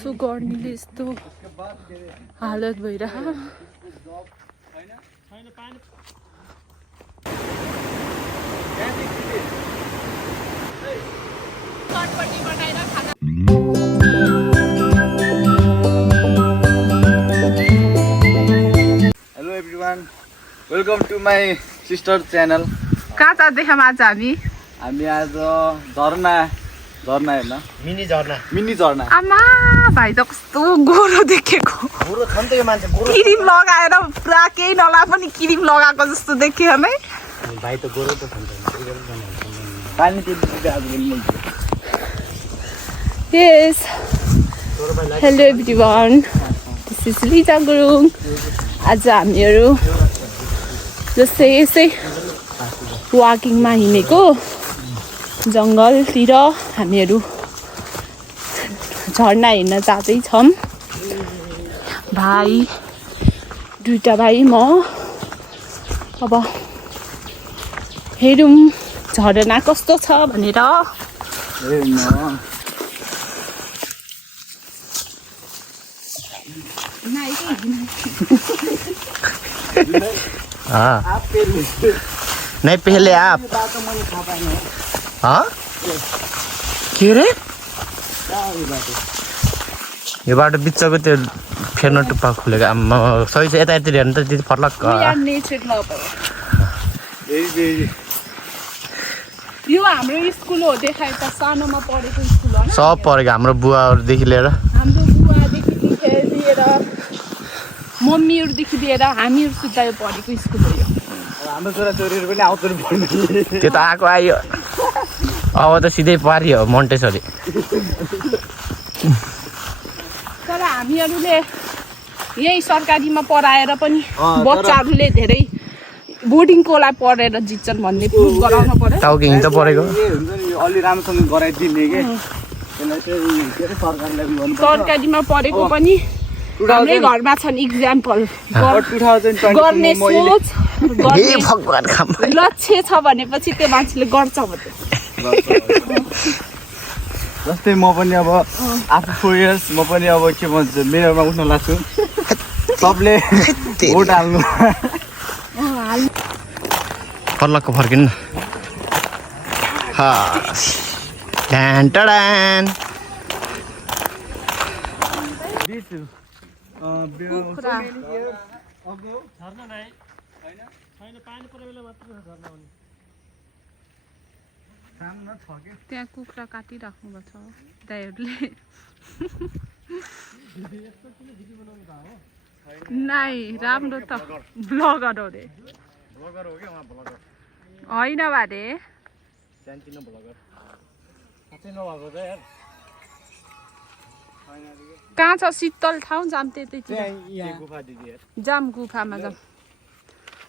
So गर्मीले यस्तो हालत भइरह hello everyone welcome to my sister channel कहाँ त देखाम आज हामी आज झरना हेर्न मिनी झरना आमा भाइ त कस्तो गोरो देखेको गोरो छ नि त यो मान्छे गोरो क्रिम लगाएर पुरा केही नला पनि क्रिम लगाएको जस्तो देखियो नै भाइ त गोरो त छ नि त पानी त्यति आज Yes. Hello everyone. This is Rita Gurung. आज हामीहरू जस्तै यसै वाकिङमा हिँडेको जङ्गलतिर हामीहरू झरना हेर्न जाँदैछौँ भाइ दुईटा भाइ म अब हेरौँ झरना कस्तो छ भनेर नहीं पहले आप हाँ के रे यो बाटो बिचको त्यो फेर्न टुप्पा खुलेको आम्मा सही छ यतातिर हेर्नु त त्यति फर्लक यो हाम्रो स्कुल हो देखाए त सानोमा पढेको स्कुल हो सब परेको हाम्रो बुवाहरूदेखि लिएर हाम्रो बुवादेखि लिएर मम्मीहरूदेखि लिएर हामीहरू सुधा यो पढेको स्कुल हो यो हाम्रो छोराछोरीहरू पनि आउँछन् पढ्न त्यो त आएको आयो अब त सिधै पारियो मोन्टेसरी तर हामीहरूले यही सरकारीमा पढाएर पनि बच्चाहरूले धेरै बोर्डिङकोलाई पढेर जित्छन् भन्ने प्रुभ गराउन पर्यो टाउके हिँड्छ परेको अलि राम्रोसँग गराइदिने के सरकारीमा पढेको पनि हाम्रै घरमा छन् इक्जाम्पल गर्ने सोच लक्ष्य छ भनेपछि त्यो मान्छेले गर्छ भने जस्तै म पनि अब आफ्टर 4 years म पनि अब के भन्छ मेरोमा उठ्न लाग्छु सबले भोट हाल्नु फर्लक्क फर्किनु त्यहाँ कुखुरा काटिराख्नु भएको छ दाइहरूले नाइ राम्रो त ब्लगर हो रे होइन बारे कहाँ छ शीतल ठाउँ जाम त्यतैतिर जाम गुफामा जाम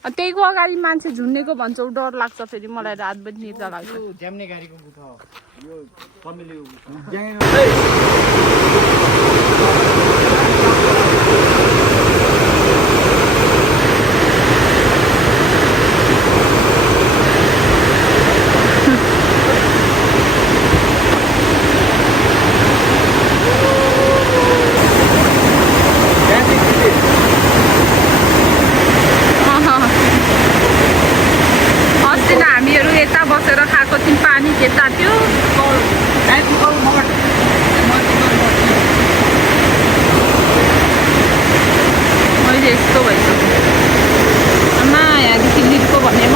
त्यहीको अगाडि मान्छे झुन्डेको भन्छौ डर लाग्छ फेरि मलाई रातभरि निद्रा लाग्छ ज्याम्ने गाडीको गुफा हो यो कमेलीको यता बसेर खाएको थियौँ पानी यता थियो मैले यस्तो भइसक्यो आमा यहाँदेखि लिटको भने म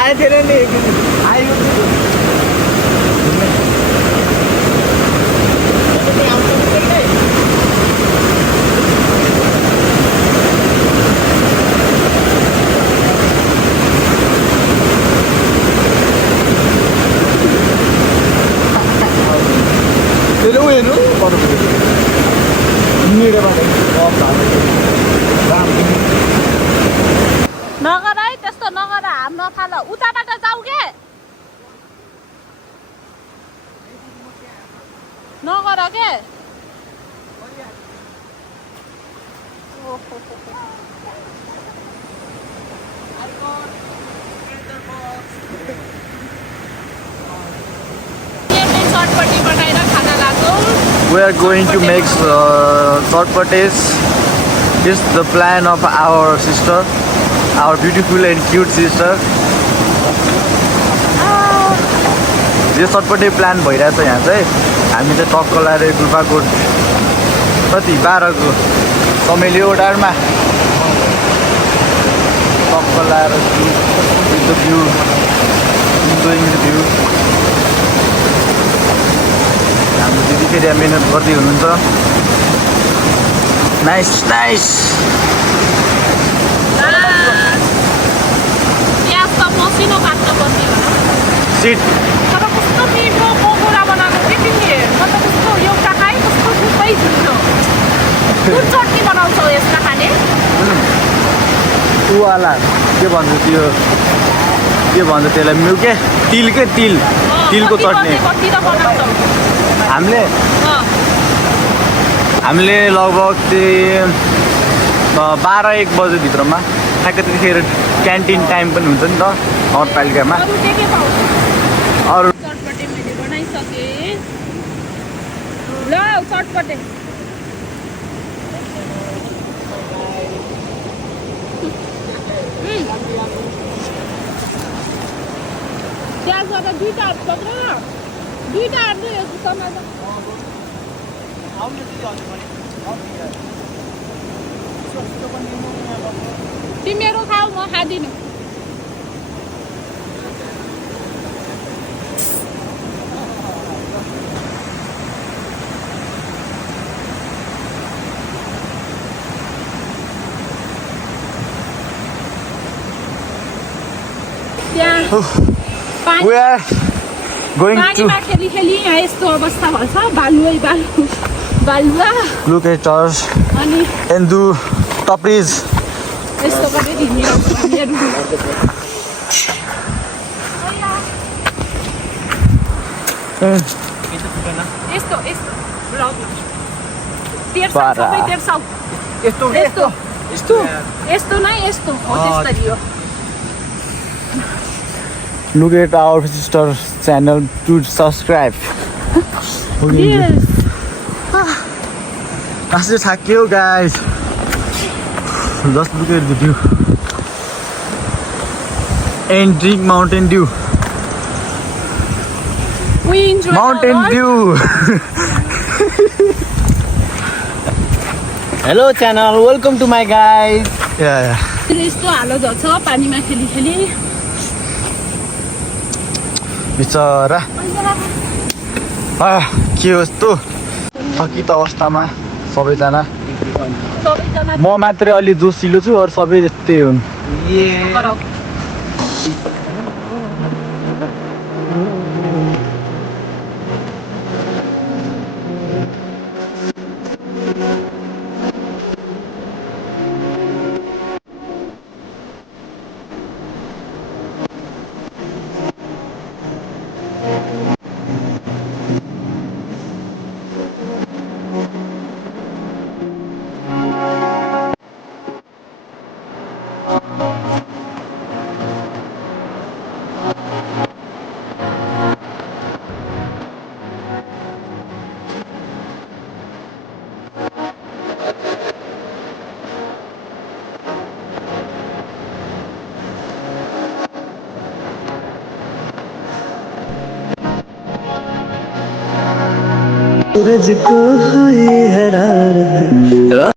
आए थे रे नगर है त्यस्तो नगर हाम नफाल उताबाट जाऊ के नगर के चटपटी बनाएर खाना लाग्यो We are going to make chutpatis. This is the plan of our sister, our beautiful and cute sister. यो चटपटी प्लान भइरहेछ यहाँ चाहिँ हामी चाहिँ टक्क लाएर गुल्पाकोट कति 12 को चमेली ओडारमा टक्क लाएर with the view, enjoying the view. हाम्रो दिदी फेरि मिहिनेत गर्दै हुनुहुन्छ नाइस नाइस प्याज त मसिनो काट्नु पर्ने सिट तर कस्तो मिठो पकौडा बनाएको थिएँ तिमीले म त कस्तो एउटा खाएँ कस्तो थुप्रै झुन्थ्यो कुन चटनी बनाउँछौ यसमा खाने उवाला के भन्छ त्यो के भन्छ त्यसलाई मिउ के तिल तिलको चटनी हामीले लगभग 12-1 बजेभित्रमा ठ्याक्क त्यतिखेर क्यान्टिन टाइम पनि हुन्छ नि त नगरपालिकामा अरू चटपटे मैले बनाइसकेँ ल चटपटे प्याज गर्दा दुईटा पक्र दुईटा हाल्नु यसो टमाटर तिमीहरू खाऊ म खाँदिनँ We are going to पानीमा खेली खेली यहाँ यस्तो अवस्था भन्छ बालुवै बालुवा look at us अनि and do टप्रिज यस्तो गरेर हिँडिरहेको हामीहरू यस्तो यस्तो ब्लगमा तेर्साउ यस्तो नै यस्तो हो त्यस्तरी हो Look at our sister's channel to subscribe. Yes. That's just hackio guys. Just look at the view. And drink Mountain Dew. We enjoy Mountain Dew. Hello channel, welcome to my guys. Yeah. यस्तो हालो झर्छ पानीमा खेली खेली बिचरा के यस्तो थकित अवस्थामा सबैजना म मात्रै अलि जोसिलो छु अरू सबै त्यस्तै हुन् सूरज को है हरारत